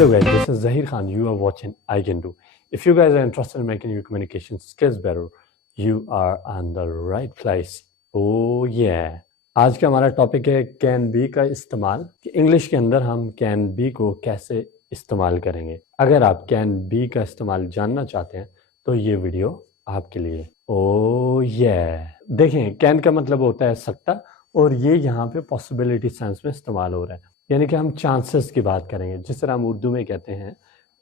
Hello guys, this is Zahir Khan. You are watching I Can Do. If you guys are interested in making your communication skills better, you are on the right place. Oh yeah. आज का हमारा topic है can be का इस्तेमाल, कि English के अंदर हम कैन बी को कैसे इस्तेमाल करेंगे। अगर आप कैन बी का इस्तेमाल जानना चाहते हैं तो ये वीडियो आपके लिए। ओह yeah. देखें, कैन का मतलब होता है सकता, और ये यहाँ पे पॉसिबिलिटी सेंस में इस्तेमाल हो रहा है, यानी कि हम चांसेस की बात करेंगे। जिस तरह हम उर्दू में कहते हैं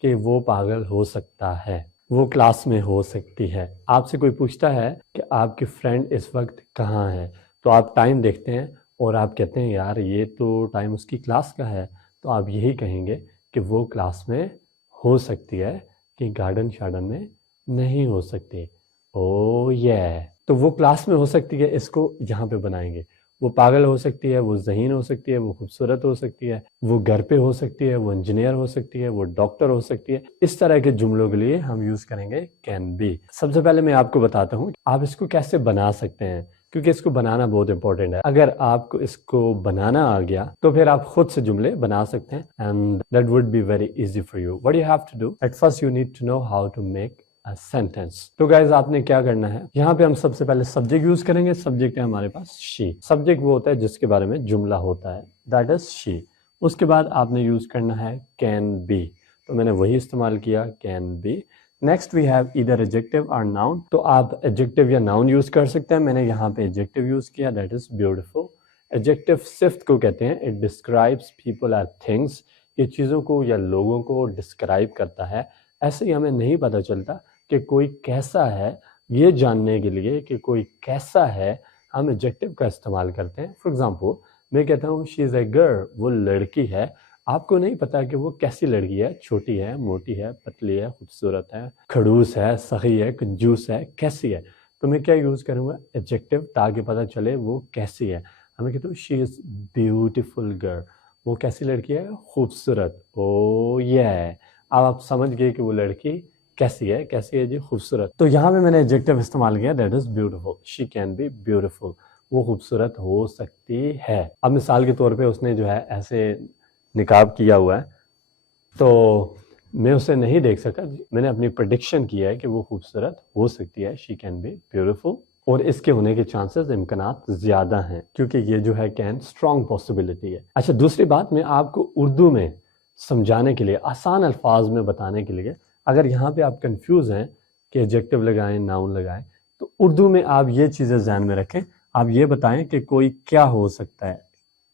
कि वो पागल हो सकता है, वो क्लास में हो सकती है। आपसे कोई पूछता है कि आपकी फ्रेंड इस वक्त कहाँ है, तो आप टाइम देखते हैं और आप कहते हैं यार ये तो टाइम उसकी क्लास का है, तो आप यही कहेंगे कि वो क्लास में हो सकती है, कि गार्डन शार्डन में नहीं हो सकती। ओह yeah. तो वो क्लास में हो सकती है, इसको यहाँ पे बनाएंगे। वो पागल हो सकती है, वो ज़हीन हो सकती है, वो खूबसूरत हो सकती है, वो घर पे हो सकती है, वो इंजीनियर हो सकती है, वो डॉक्टर हो सकती है। इस तरह के जुमलों के लिए हम यूज़ करेंगे कैन बी। सबसे पहले मैं आपको बताता हूँ आप इसको कैसे बना सकते हैं, क्योंकि इसको बनाना बहुत इंपॉर्टेंट है। अगर आपको इसको बनाना आ गया तो फिर आप खुद से जुमले बना सकते हैं, and that would be very easy for you. What you have to do, at first you need to know how to make sentence. तो गाइज आपने क्या करना है, यहाँ पे हम सबसे पहले सब्जेक्ट यूज करेंगे। सब्जेक्ट है हमारे पास शी। सब्जेक्ट वो होता है जिसके बारे में जुमला होता है, दैट इज शी। उसके बाद आपने यूज करना है कैन बी, तो मैंने वही इस्तेमाल किया, can be. Next we have either adjective और नाउन, तो आप एडजेक्टिव या नाउन यूज कर सकते हैं। मैंने यहाँ पे एडजेक्टिव यूज किया, दैट इज ब्यूटिफुल। एडजेक्टिव सिफ्त को कहते हैं, इट डिस्क्राइब्स पीपल और थिंग्स। ये चीज़ों को या लोगों को डिस्क्राइब करता है। ऐसे ही हमें नहीं पता चलता कि कोई कैसा है, ये जानने के लिए कि कोई कैसा है हम एडजेक्टिव का इस्तेमाल करते हैं। फॉर एग्जांपल मैं कहता हूँ शी इज़ ए गर्ल, वो लड़की है। आपको नहीं पता कि वो कैसी लड़की है, छोटी है, मोटी है, पतली है, खूबसूरत है, खड़ूस है, सही है, कंजूस है, कैसी है। तो मैं क्या यूज़ करूँगा, एडजेक्टिव, ताकि पता चले वो कैसी है। हमें कहते हो शी इज़ ब्यूटीफुल गर्ल, वो कैसी लड़की है, खूबसूरत। ओ ये अब आप समझ गए कि वो लड़की कैसी है जी, खूबसूरत। तो यहाँ पे मैंने एडजेक्टिव इस्तेमाल किया, that is beautiful. She can be beautiful, वो खूबसूरत हो सकती है। अब मिसाल के तौर पे उसने जो है ऐसे निकाब किया हुआ है, तो मैं उसे नहीं देख सका, मैंने अपनी प्रेडिक्शन किया है कि वो खूबसूरत हो सकती है, शी कैन बी ब्यूटीफुल, और इसके होने के चांसेस, इम्कानात ज़्यादा हैं, क्योंकि ये जो है कैन स्ट्रॉन्ग पॉसिबिलिटी है। अच्छा, दूसरी बात, मैं आपको उर्दू में समझाने के लिए, आसान अल्फाज में बताने के लिए, अगर यहाँ पे आप कंफ्यूज हैं कि एडजेक्टिव लगाएं, नाउन लगाएं, तो उर्दू में आप ये चीज़ें ध्यान में रखें। आप ये बताएं कि कोई क्या हो सकता है,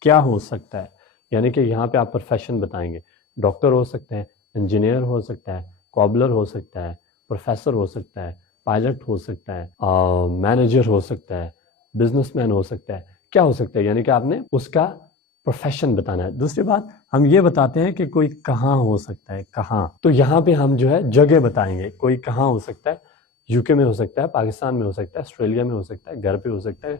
क्या हो सकता है, यानी कि यहाँ पे आप प्रोफेशन बताएंगे। डॉक्टर हो सकते हैं, इंजीनियर हो सकता है, कॉबलर हो सकता है, प्रोफेसर हो सकता है, पायलट हो सकता है, मैनेजर हो सकता है, बिजनेसमैन हो सकता है, क्या हो सकता है, यानी कि आपने उसका प्रोफेशन बताना है। दूसरी बात, हम ये बताते हैं कि कोई कहाँ हो सकता है, कहाँ। तो यहाँ पे हम जो है जगह बताएंगे, कोई कहाँ हो सकता है। यूके में हो सकता है, पाकिस्तान में हो सकता है, ऑस्ट्रेलिया में हो सकता है, घर पे हो सकता है,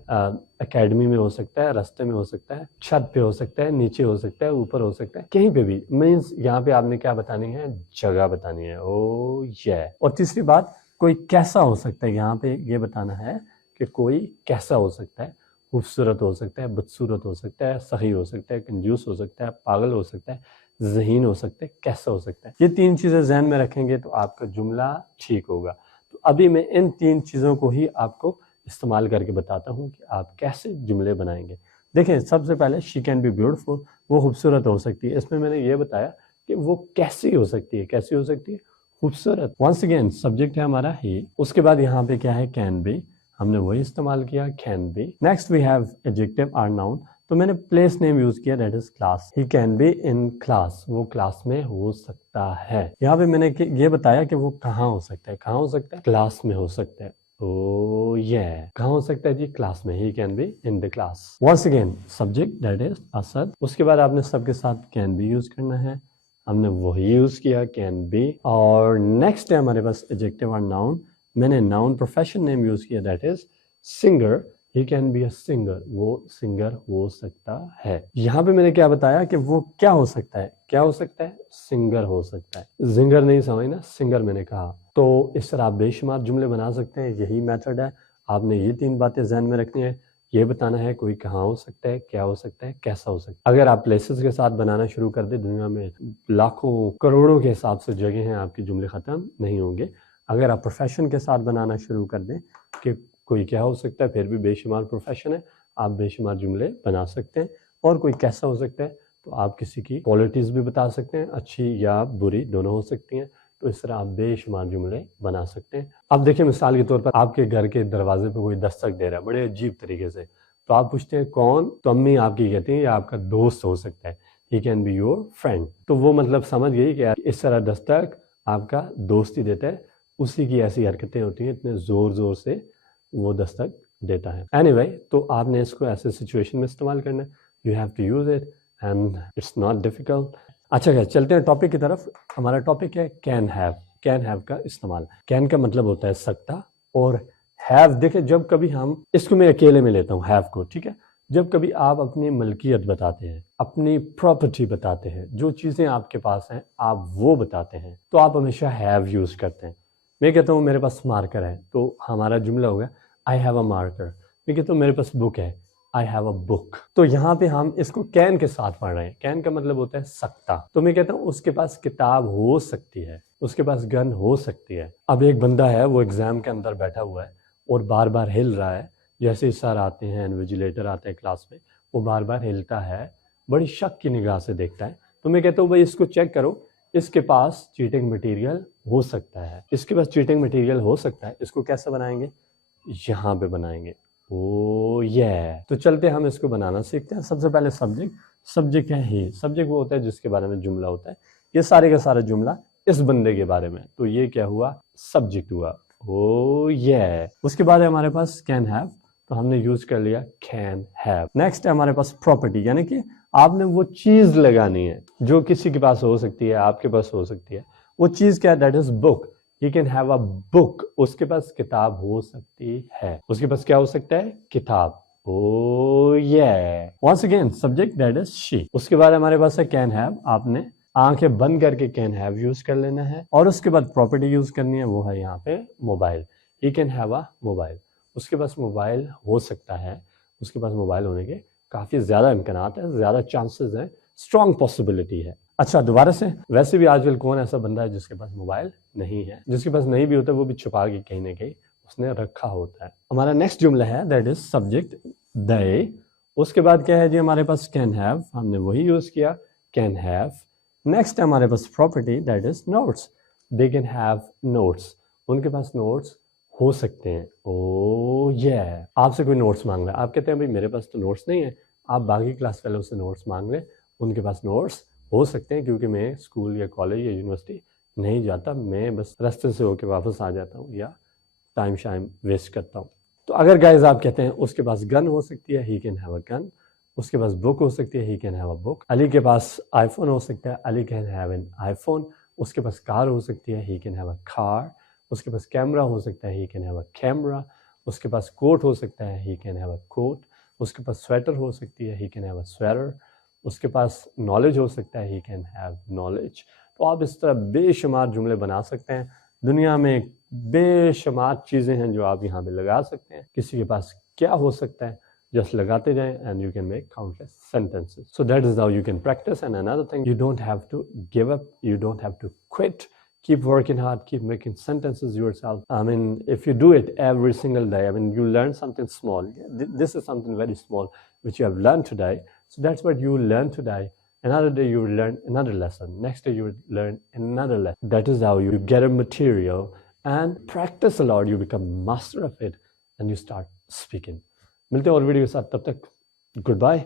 एकेडमी में हो सकता है, रास्ते में हो सकता है, छत पे हो सकता है, नीचे हो सकता है, ऊपर हो सकता है, कहीं पे भी। मीन्स यहाँ पे आपने क्या बतानी है, जगह बतानी है। ओ ये। और तीसरी बात, कोई कैसा हो सकता है, यहाँ पे ये बताना है कि कोई कैसा हो सकता है। खूबसूरत हो सकता है, बदसूरत हो सकता है, सही हो सकता है, कंजूस हो सकता है, पागल हो सकता है, ज़हीन हो सकता है, कैसा हो सकता है। ये तीन चीज़ें ज़हन में रखेंगे तो आपका जुमला ठीक होगा। तो अभी मैं इन तीन चीज़ों को ही आपको इस्तेमाल करके बताता हूँ कि आप कैसे जुमले बनाएंगे। देखें, सबसे पहले शी कैन बी ब्यूटीफुल, वो खूबसूरत हो सकती है। इसमें मैंने ये बताया कि वो कैसी हो सकती है, कैसी हो सकती है, खूबसूरत। वंस अगेन सब्जेक्ट है हमारा ही, उसके बाद यहाँ पे क्या है, कैन बी, हमने वही इस्तेमाल किया, can be. Next we have adjective और नाउन, तो मैंने प्लेस नेम यूज किया, that is class. He can be in class, वो क्लास में हो सकता है। यहाँ पे मैंने ये बताया कि वो कहाँ हो सकता है, कहाँ हो सकता है, क्लास में हो सकता है। ओ ये कहाँ हो सकता है जी, क्लास में। He can be in the class. Once again subject, that is Asad. उसके बाद आपने सबके साथ कैन बी यूज करना है, हमने वही यूज किया, कैन बी। और नेक्स्ट है हमारे पास एडजेक्टिव और नाउन, मैंने नाउन प्रोफेशन नेम यूज किया, that is singer. He can be a singer, वो सिंगर हो सकता है। यहाँ पे मैंने क्या बताया कि वो क्या हो सकता है, क्या हो सकता है, सिंगर हो सकता है। जिंगर नहीं समझना, सिंगर मैंने कहा। तो इस तरह आप बेशुमार जुमले बना सकते हैं, यही मेथड है। आपने ये तीन बातें ध्यान में रखनी है, یہ بتانا ہے کوئی کہاں ہو سکتا ہے, کیا ہو سکتا ہے, کیسا ہو سکتا ہے. اگر آپ پلیسز کے ساتھ بنانا شروع کر دیں, دنیا میں لاکھوں کروڑوں کے حساب سے جگہ ہیں, آپ کے جملے ختم نہیں ہوں گے. اگر آپ پروفیشن کے ساتھ بنانا شروع کر دیں کہ کوئی کیا ہو سکتا ہے, پھر بھی بے شمار پروفیشن ہے, آپ بے شمار جملے بنا سکتے ہیں. اور کوئی کیسا ہو سکتا ہے تو آپ کسی کی کوالٹیز بھی بتا سکتے ہیں, اچھی یا بری دونوں ہو سکتی ہیں. تو اس طرح آپ بے شمار جملے بنا سکتے ہیں. اب دیکھیں مثال کے طور پر آپ کے گھر کے دروازے پہ کوئی دستک دے رہا ہے بڑے عجیب طریقے سے, تو آپ پوچھتے ہیں کون, تو امی آپ کی کہتی ہیں یا آپ کا دوست ہو سکتا ہے, he can be your friend. تو وہ مطلب سمجھ گئی کہ اس طرح دستک آپ کا دوست ہی دیتا ہے, اسی کی ایسی حرکتیں ہوتی ہیں, اتنے زور زور سے وہ دستک دیتا ہے. اینی وے, تو آپ نے اس کو ایسے سچویشن میں استعمال کرنا ہے. You have to use it and it's not difficult. اچھا چلتے ہیں ٹاپک کی طرف. ہمارا ٹاپک ہے کین ہیو. کین ہیو کا استعمال. کین کا مطلب ہوتا ہے سکتا, اور ہیو دیکھیں جب کبھی ہم اس کو میں اکیلے میں لیتا ہوں ہیو کو, ٹھیک ہے, جب کبھی آپ اپنی ملکیت بتاتے ہیں, اپنی پراپرٹی بتاتے ہیں, جو چیزیں آپ کے پاس ہیں آپ وہ بتاتے ہیں, تو آپ ہمیشہ ہیو یوز کرتے ہیں. میں کہتا ہوں میرے پاس مارکر ہے, تو ہمارا جملہ ہوگا آئی ہیو اے مارکر. میں کہتا ہوں میرے پاس بک ہے, آئی ہیو اے بک. تو یہاں پہ ہم اس کو کین کے ساتھ پڑھ رہے ہیں. کین کا مطلب ہوتا ہے سکتا. تو میں کہتا ہوں اس کے پاس کتاب ہو سکتی ہے, اس کے پاس گن ہو سکتی ہے. اب ایک بندہ ہے وہ ایگزام کے اندر بیٹھا ہوا ہے اور بار بار ہل رہا ہے, جیسے سر آتے ہیں, انویجیلیٹر آتے ہیں کلاس میں, وہ بار بار ہلتا ہے, بڑی شک کی نگاہ سے دیکھتا ہے. تو میں کہتا ہوں بھائی اس کو چیک کرو, اس کے پاس چیٹنگ مٹیریل ہو سکتا ہے, اس کے پاس چیٹنگ مٹیریل ہو سکتا ہے. اس کو کیسے بنائیں گے, یہاں پہ بنائیں گے. تو چلتے ہم اس کو بنانا سیکھتے ہیں. سب سے پہلے سبجیکٹ ہے ہی. سبجیکٹ وہ ہوتا ہے جس کے بارے میں جملہ ہوتا ہے. یہ سارے کا سارا جملہ اس بندے کے بارے میں, تو یہ کیا ہوا, سبجیکٹ ہوا. اس کے بعد ہے ہمارے پاس کین ہیو, تو ہم نے یوز کر لیا کین ہیو. نیکسٹ ہے ہمارے پاس پراپرٹی, یعنی کہ آپ نے وہ چیز لگانی ہے جو کسی کے پاس ہو سکتی ہے, آپ کے پاس ہو سکتی ہے. وہ چیز کیا ہے, that is book. He can have a book. اس کے پاس کتاب ہو سکتی ہے. اس کے پاس کیا ہو سکتا ہے, کتاب. Once again, subject that is she. اس کے بعد ہمارے پاس ہے can have. آپ نے آنکھیں بند کر کے can have یوز کر لینا ہے, اور اس کے بعد property یوز کرنی ہے, وہ ہے یہاں پہ mobile. He can have a mobile. اس کے پاس موبائل ہو سکتا ہے. اس کے پاس موبائل ہونے کے کافی زیادہ امکانات ہیں, زیادہ چانسز ہیں, اسٹرانگ پاسبلٹی ہے. اچھا دوبارہ سے, ویسے بھی آج کل کون ایسا بندہ ہے جس کے پاس موبائل نہیں ہے, جس کے پاس نہیں بھی ہوتا وہ بھی چھپا کے کہیں نہ کہیں اس نے رکھا ہوتا ہے. ہمارا نیکسٹ جملہ ہے دیٹ از سبجیکٹ دے. اس کے بعد کیا ہے جی, ہمارے پاس کین ہیو, ہم نے وہی یوز کیا, کین ہیو. نیکسٹ ہے ہمارے پاس property that is notes. They can have notes. ان کے پاس نوٹس ہو سکتے ہیں. آپ سے کوئی نوٹس مانگ رہا ہے, آپ کہتے ہیں بھائی میرے پاس تو نوٹس نہیں ہے, آپ باقی کلاس فیلو سے نوٹس مانگ لیں, ان کے پاس نوٹس ہو سکتے ہیں, کیونکہ میں اسکول یا کالج یا یونیورسٹی نہیں جاتا, میں بس راستے سے ہو کے واپس آ جاتا ہوں یا ٹائم ویسٹ کرتا ہوں. تو اگر گائز آپ کہتے ہیں اس کے پاس گن ہو سکتی ہے, ہی کین ہیو اے گن. اس کے پاس بک ہو سکتی ہے, ہی کین ہیو اے بک. علی کے پاس آئی فون ہو سکتا ہے, Ali can have an iPhone. اس کے پاس کار ہو سکتی ہے, ہی کین ہیو اے کار. اس کے پاس کیمرہ ہو سکتا ہے, he can have a camera. اس کے پاس کوٹ ہو سکتا ہے, ہی کین ہیو اے کوٹ. اس کے پاس سویٹر ہو سکتی ہے, he can have a sweater. اس کے پاس نالج ہو سکتا ہے, ہی کین ہیو نالج. تو آپ اس طرح بے شمار جملے بنا سکتے ہیں. دنیا میں بے شمار چیزیں ہیں جو آپ یہاں پہ لگا سکتے ہیں. کسی کے پاس کیا ہو سکتا ہے, جسٹ لگاتے جائیں and you can make countless sentences. So that is how you can practice. And another thing, you don't have to give up, you don't have to quit. Keep working hard, keep making sentences yourself. I mean, if you do it every single day, I mean, you learn something small. This is something very small which you have learned today. So that's what you learn today. Another day you will learn another lesson. Next day you will learn another lesson. That is how you get a material and practice a lot. You become master of it and you start speaking. ملتے ہیں اور video کے ساتھ, تب تک good bye.